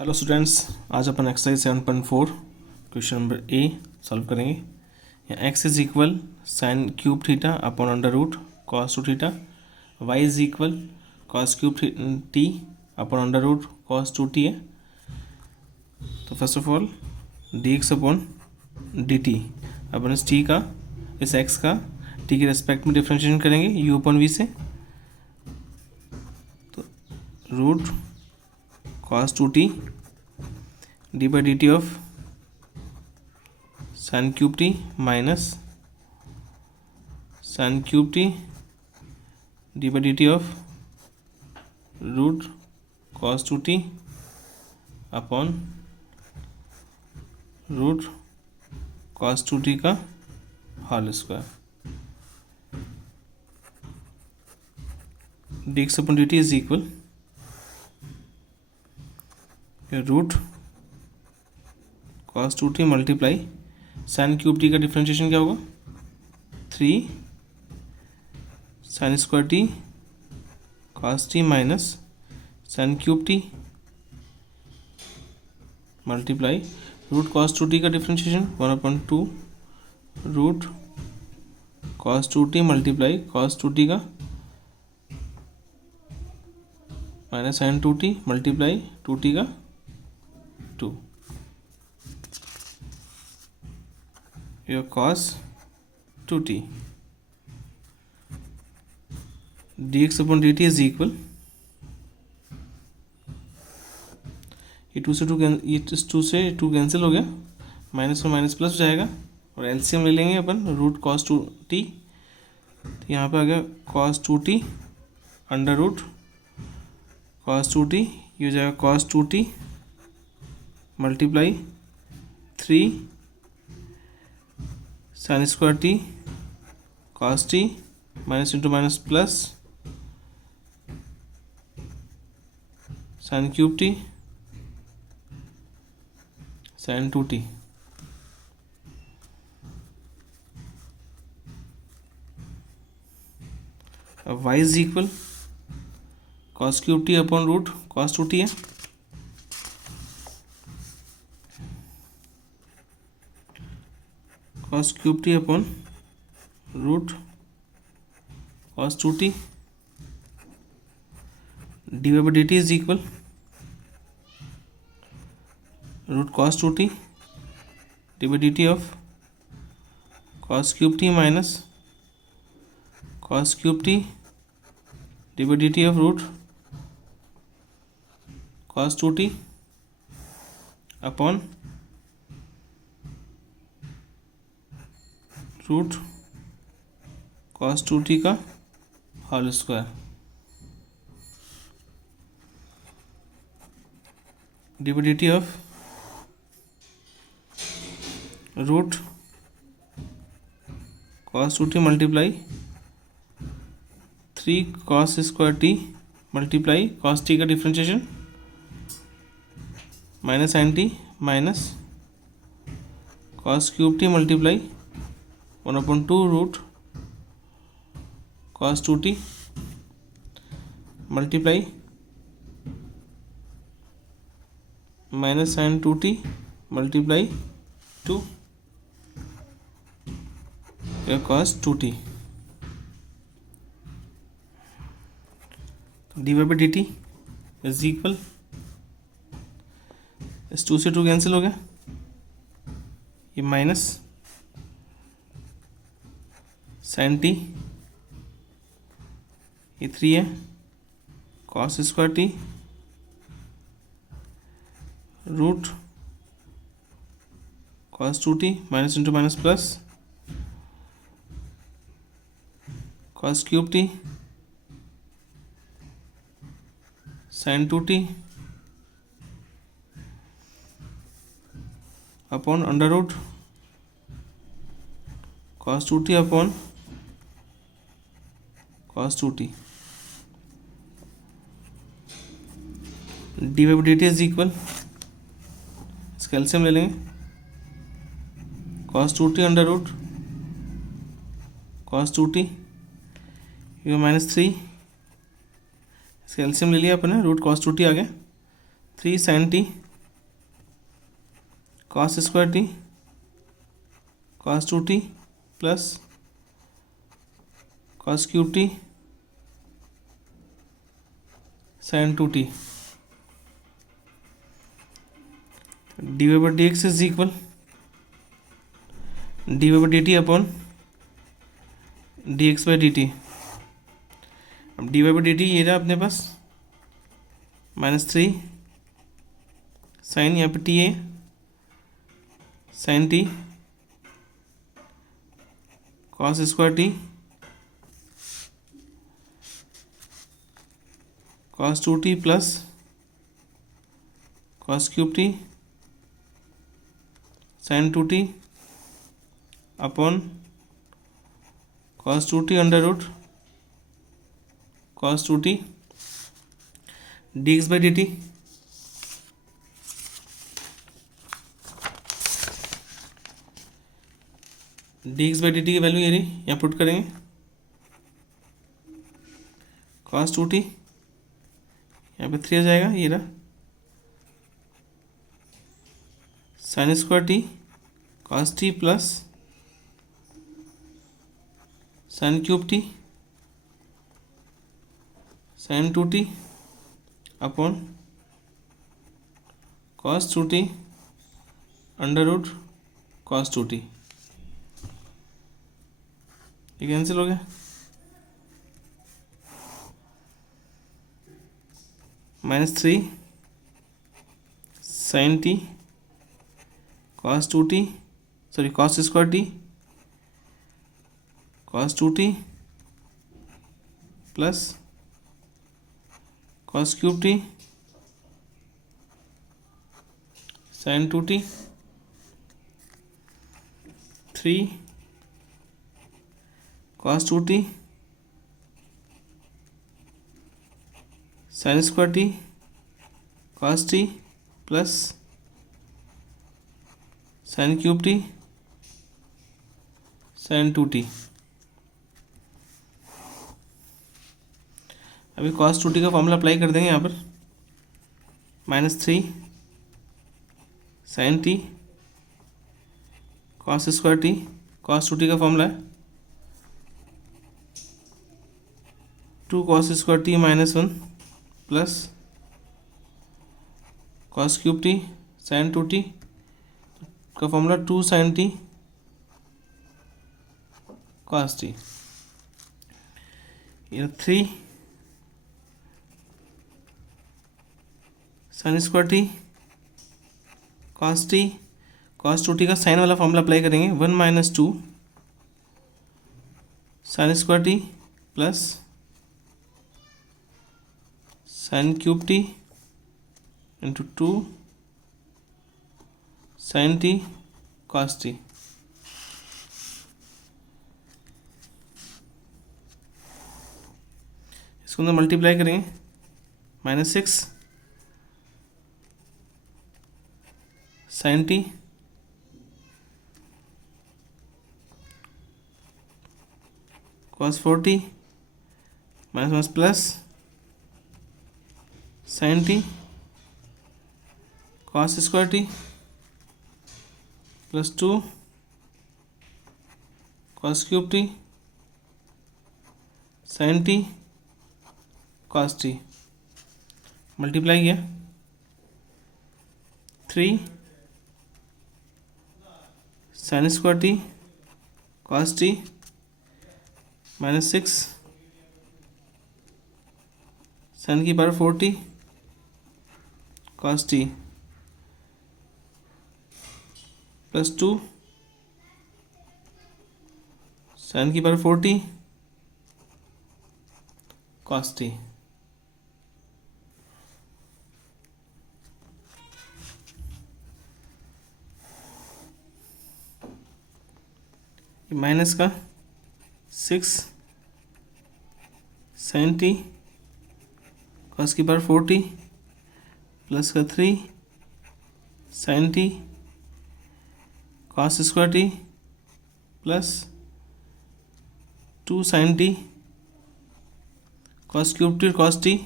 Hello students, आज अपन exercise 7.4 question number A solve करेंगे। यहाँ x is equal sine cube theta upon under root cos two theta, y is equal cos cube t upon under root cos two t है। तो first of all dx upon dt, अपन इस t का, इस x का t के respect में differentiation करेंगे u अपॉन v से। तो root cos 2t d by d t of sine cube t minus sine cube t d by d t of root cos 2t upon root cos 2t का whole square. dx upon d t is equal root cos 2t multiply sine cube t का differentiation क्या होगा, 3 sine square t cos t minus sine cube t multiply root cos 2t का differentiation 1/2 root cos 2t multiply cos 2t का minus sine 2t multiply 2t का 2 your cos 2t dx upon dt is equal, ये 2 से 2 cancel हो गया, minus में minus plus हो जाएगा और एलसीएम ले लेंगे अपन रूट cos 2t। तो यहाँ पे आ गया cos 2t under root cos 2t, ये हो जाएगा cos 2t multiply 3 sine square t cos t minus into minus plus sine cube t sine 2t। अब y is equal cos cube t upon root cos 2t है। cos cube t upon root cos 2t d y by d t is equal root cos 2t d by d t of cos cube t minus cos cube t d by d t of root cos 2t upon root cos 2t का whole square. D by d t of root cos 2t multiply 3 cos square t multiply cos t का differentiation minus sine t minus cos cube t multiply 1/2 root cos 2t multiply minus sine 2t multiply 2 cos 2t। D y by d t is equal, इस 2 से 2 cancel हो गया, ये minus sine T, ये 3 है cos square t root cos 2t minus into minus plus cos cube t sine 2t upon under root cos 2t upon cos 2t। D y by d t is equal, इसका LCM ले लेंगे cos 2t under root cos 2t ये minus 3, इसका LCM ले लिया अपन ने, root cos 2t आ गया, 3 sin t cos square t cos 2t plus cos cube t sine 2t d y by d x is equal d y by d t upon d x by d t. अब d y by d t ये रहा अपने पास -3 sign, यहाँ पे t है sine t cos square t cos 2t plus cos cube t sine 2t upon cos 2t under root cos 2t d x by d t. D x by d t की value ये रही, यहाँ put करेंगे cos 2t, यहाँ पे 3 आ जाएगा, ये रहा sine square t cos t plus sine cube t sine 2t upon cos 2t under root cos 2t। ये कैंसिल हो गया, -3 sine t cos 2t sorry cos square t cos 2t plus cos cube t sine 2t 3 cos 2t sine square t cos t plus sine cube t sine 2t। अभी cos 2t का formula apply कर देंगे यहाँ पर, -3 sine t cos square t cos 2t का formula है 2 cos square t -1 plus cos cube t sine 2t का formula 2 sine t cos t. ये 3 sine square t cos 2t का साइन वाला फॉर्मूला अप्लाई करेंगे 1 - 2 sine square t plus sine cube t into 2 sine t cos t. इसको अंदर multiply करेंगे -6 sine t cos 4t -1 plus sine t cos square t plus 2 cos cube t sine t cos t. Multiply किया 3 sine square t cos t -6 sine की power 4t cos t plus 2 sine की power 4t cos t. Minus का 6 sine t cos की power 4t plus का 3 sine t cos square t plus 2 sine t cos cube t cos t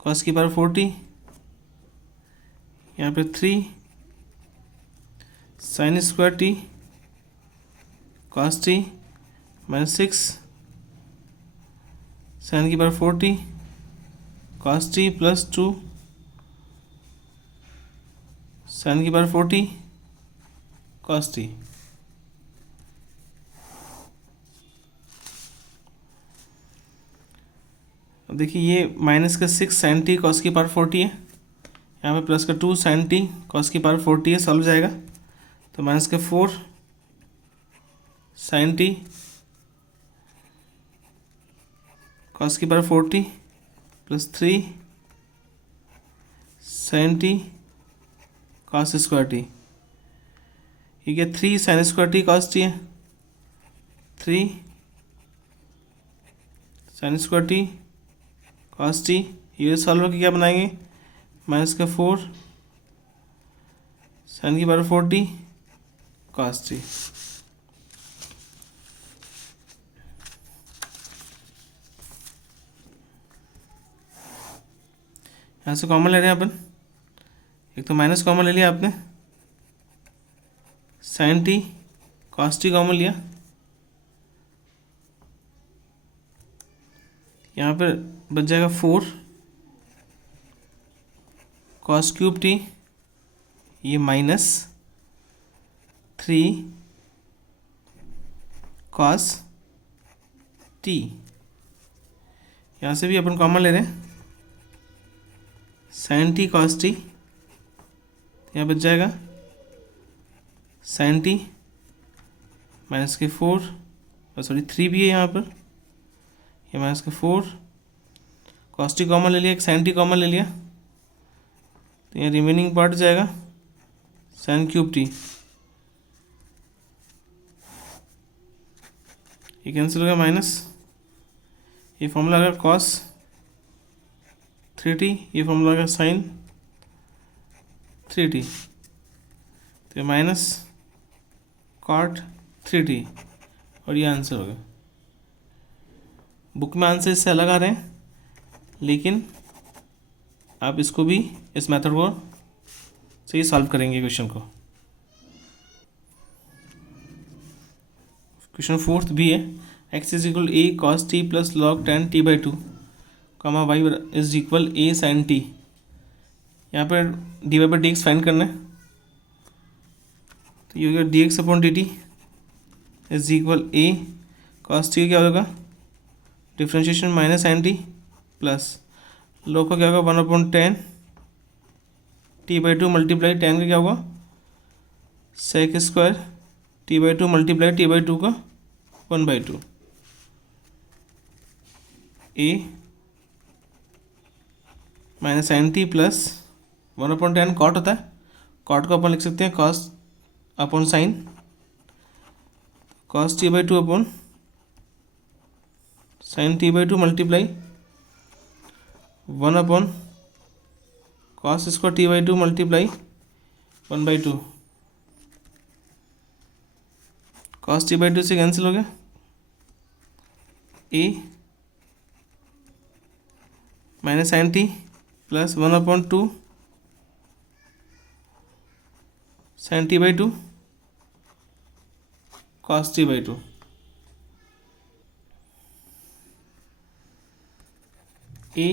cos की power 4t, यहाँ पे 3 sine square t cos t minus 6 sine की power 4 t cos t plus 2 sine की power 4 t cos t. अब देखिए ये minus का 6 sine t cos की पावर 4 टी है, यहाँ पे प्लस का 2 साइन टी कॉस की पावर 4 टी है, सॉल्व जाएगा तो माइनस का 4 साइन टी कॉस की power 4 t plus 3 sine t cos square t. ठीक है, 3 sine square t cos t है, 3 sine square t cos t. ये सॉल्व करके क्या बनाएंगे, माइनस का 4 साइन की पावर 4 टी कॉस टी। यहाँ से कॉमन ले रहे हैं अपन, एक तो माइनस कॉमन ले लिया आपने, sine t cos t common लिया, यहाँ पर बच जाएगा 4 कॉस क्यूब टी, ये माइनस 3 कॉस टी। यहाँ से भी अपन कॉमन ले रहे हैं, साइन टी कॉस टी, यहाँ बच जाएगा साइन टी माइनस के 4 सॉरी 3 भी है यहाँ पर, ये माइनस का 4 कॉस टी कॉमन ले लिया, एक साइन टी कॉमन ले लिया, तो यहाँ रिमेनिंग पार्ट जाएगा साइन क्यूब टी, ये कैंसिल हो गया माइनस, ये फॉर्मूला आ गया कॉस 3t, ये फॉर्मूला आ गया साइन 3t, तो माइनस कॉट 3t और ये आंसर हो गया। बुक में आंसर इससे अलग आ रहे हैं, लेकिन आप इसको भी इस मेथड को से ही सॉल्व करेंगे क्वेश्चन को। क्वेश्चन 4th भी है, x is equal a cos t plus log ten t by 2 comma y is equal a sine t. यहाँ पर d y by d x find करना है, तो ये हो गया d x upon d t is equal a cos t, क्या होगा differentiation minus sine t plus log का क्या होगा 1/10 टी बाई 2 मल्टीप्लाई टेन का क्या होगा sec square t by 2 multiply t by 2 का 1/2 a minus sine t plus 1/10 cot होता है, कॉट को अपन लिख सकते हैं cos upon sine, cos t by 2 upon sine t by 2 multiply 1/, cos square t by 2 multiply 1/2, cos t by 2 से cancel हो गया, a minus sine t plus 1/2 sine t by 2 cos t by 2। A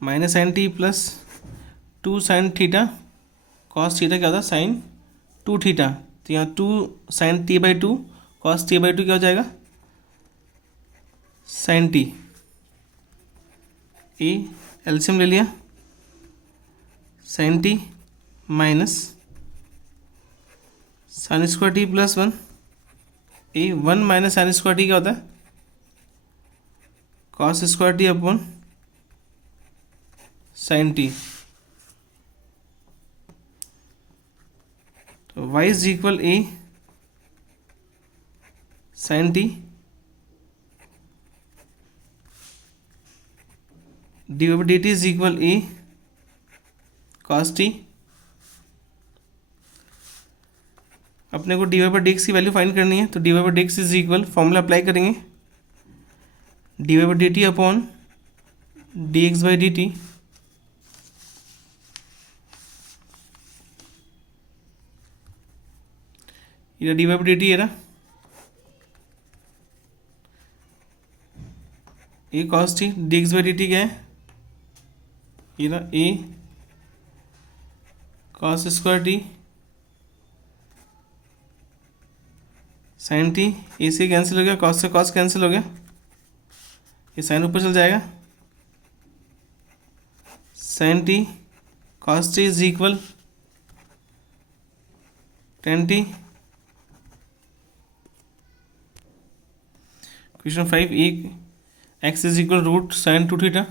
minus sine t plus 2 sine theta cos theta क्या होता है sine 2 theta, तो यहाँ 2 sine t by 2 cos t by 2 क्या हो जाएगा साइन टी। ए एलसीएम ले लिया, sine t minus sine square t plus 1, a 1 minus sine square t क्या होता है cos square t upon sine t. तो y is equal a sine t d by d t is equal a cos t. अपने को d y by d x की value find करनी है, तो d y by d x is equal formula apply करेंगे d y by d t upon d x by d t ये d by d t है ना, a cos t d x by d t क्या है, ये ना a cos square t sine t, a से cancel हो गया, कॉस से कॉस कैंसिल हो गया, ये साइन ऊपर चल जाएगा, sine t cos t is equal ten t. Question 5 एक x is equal root sine two theta,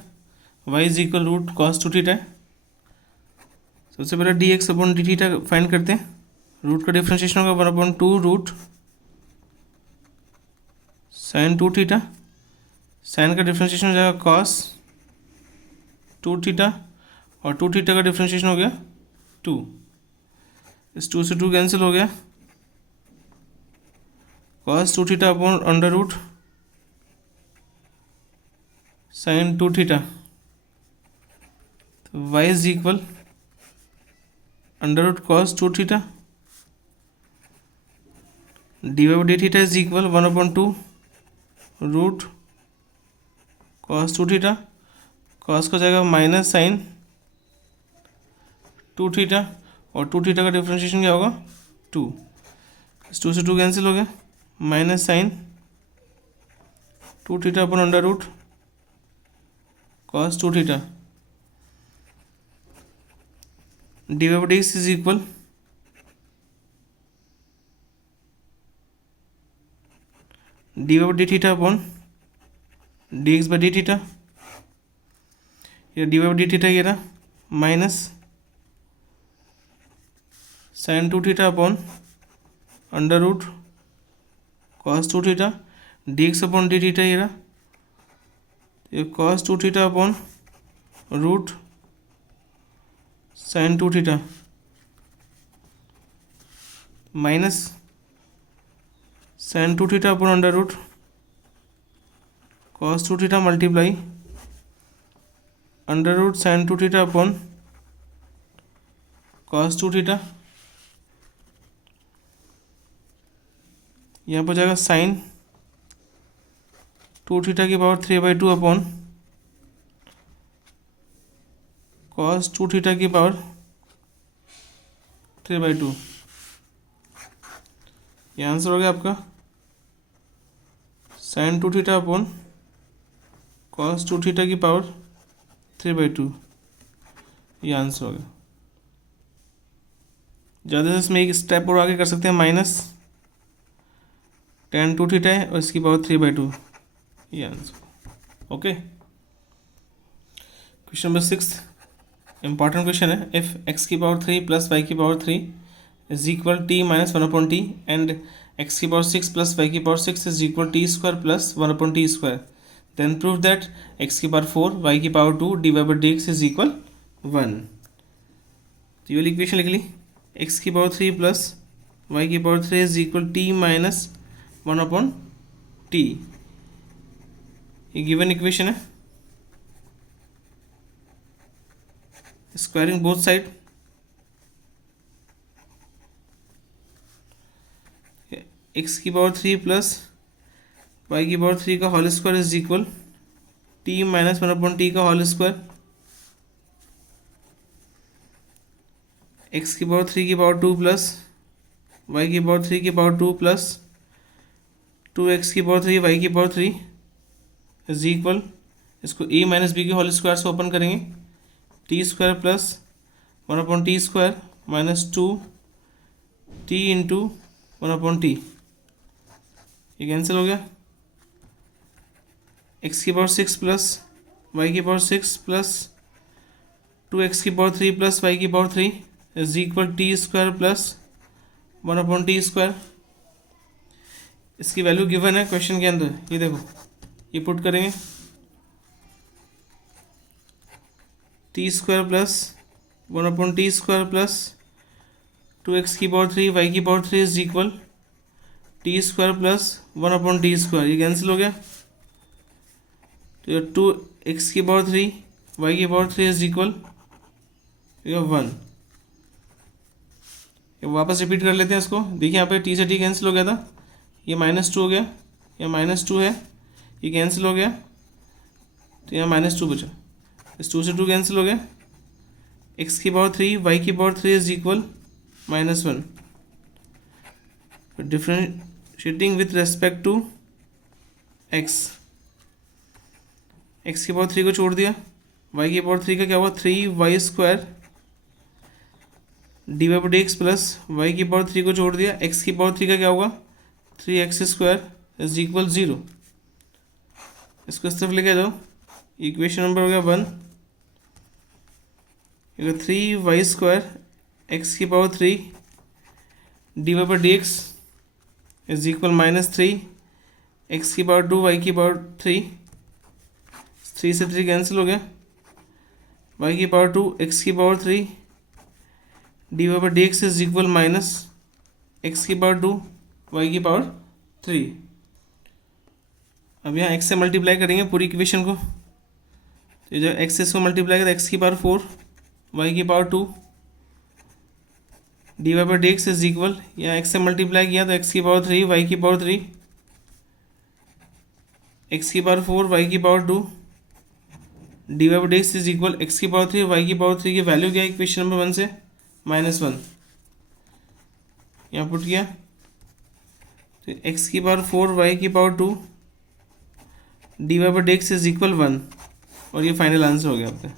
y is equal root cos two theta. सबसे पहले d x upon d theta find करते हैं। रूट का differentiation होगा 1/2 root sine two theta, sine का differentiation हो जाएगा कॉस टू थीटा, और टू थीटा का डिफ्रेंशिएशन हो गया 2, इस 2 से 2 कैंसिल हो गया, cos two theta upon under root sine two theta, तो y is equal under root cos two theta, d y d theta is equal 1/2 root cos two theta, cos का जाएगा माइनस साइन टू थीटा, और two theta का differentiation क्या होगा 2, इस 2 से 2 cancel हो गया, minus sine two theta upon under root cos two theta, d y d x is equal d y d theta upon d x by d theta, ये d y d theta ये रहा minus sine two theta upon under root cos two theta, d x upon d theta ये रहा, ये cos two theta upon root sine two theta, minus sine two theta upon under root cos two theta multiply under root sine two theta upon cos two theta, यहाँ पर जाएगा sine two theta की power 3/2 upon cos two theta की power 3/2, ये answer हो गया आपका sine two theta upon cos two theta की पावर 3/2, ये आंसर हो गया। ज़्यादा से इसमें एक स्टेप और आगे कर सकते हैं, माइनस टेन टू थीटा है और इसकी पावर 3/2, ये answer. Okay, question number 6 important question है। इफ एक्स की पावर 3 प्लस वाई की power 3 is equal t minus 1/t and x की पावर 6 प्लस वाई की power 6 is equal t square plus 1/t square, then prove that x की power 4 y की power 2 d y by d x is equal 1। तो ये वाली equation लिख ली, x की पावर 3 प्लस वाई की power 3 is equal t minus 1/t, ये गिवन इक्वेशन है। स्क्वायरिंग बोथ साइड, एक्स की पावर 3 प्लस वाई की पावर 3 का whole square is equal t minus 1/t का होल स्क्वायर, एक्स की पावर 3 की पावर 2 प्लस वाई की पावर 3 की पावर 2 प्लस 2x की पावर 3 वाई की पावर 3 इज इक्वल, इसको a माइनस बी के होल स्क्वायर से ओपन करेंगे, T square plus 1/t square minus 2t into 1/t, ये कैंसिल हो गया, x की पावर 6 प्लस वाई की पावर 6 प्लस 2x की पावर 3 प्लस वाई की power 3 is equal t square plus 1/t square. इसकी वैल्यू गिवन है क्वेश्चन के अंदर, ये देखो, ये पुट करेंगे, T square plus 1/t square plus 2x की पावर 3 वाई की power 3 is equal t square plus 1/t square, ये कैंसिल हो गया, तो ये 2x की पावर 3 वाई की पावर 3 इज इक्वल 1, वापस रिपीट कर लेते हैं इसको। देखिए यहाँ पे टी से टी कैंसिल हो गया था, ये -2 हो गया, या -2 है, ये कैंसिल हो गया, तो यहाँ -2 बचा। इस 2 से 2 कैंसिल हो गया, x की पावर 3 y की power 3 is equal -1। Differentiating with respect to x, x की पावर 3 को छोड़ दिया, y की पावर 3 का क्या हुआ 3y² dy/dx प्लस y की पावर 3 को छोड़ दिया, x की पावर 3 का क्या होगा 3x² इज इक्वल 0। इसको इस तरफ लेके आ जाओ, इक्वेशन नंबर हो गया 1, 3y² x की power 3 dy/dx is equal -3 x की पावर 2 y की पावर 3, 3 से 3 कैंसिल हो गया, y की पावर 2 x की power 3 dy/dx is equal -x की पावर 2 y की पावर 3। अब यहाँ x से मल्टीप्लाई करेंगे पूरी इक्वेशन को, तो जब x से इसको मल्टीप्लाई करें x की पावर 4 y की पावर 2 dy/dx इज इक्वल, यहाँ x से मल्टीप्लाई किया तो x की पावर 3 y की पावर 3, x की पावर 4 y की power 2 dy/dx is equal x की पावर 3 y की पावर 3 की वैल्यू क्या है इक्वेशन नंबर 1 से -1, यहाँ पुट किया तो x की पावर 4 y की पावर 2 dy/dx इज इक्वल 1, और ये फाइनल आंसर हो गया आपका।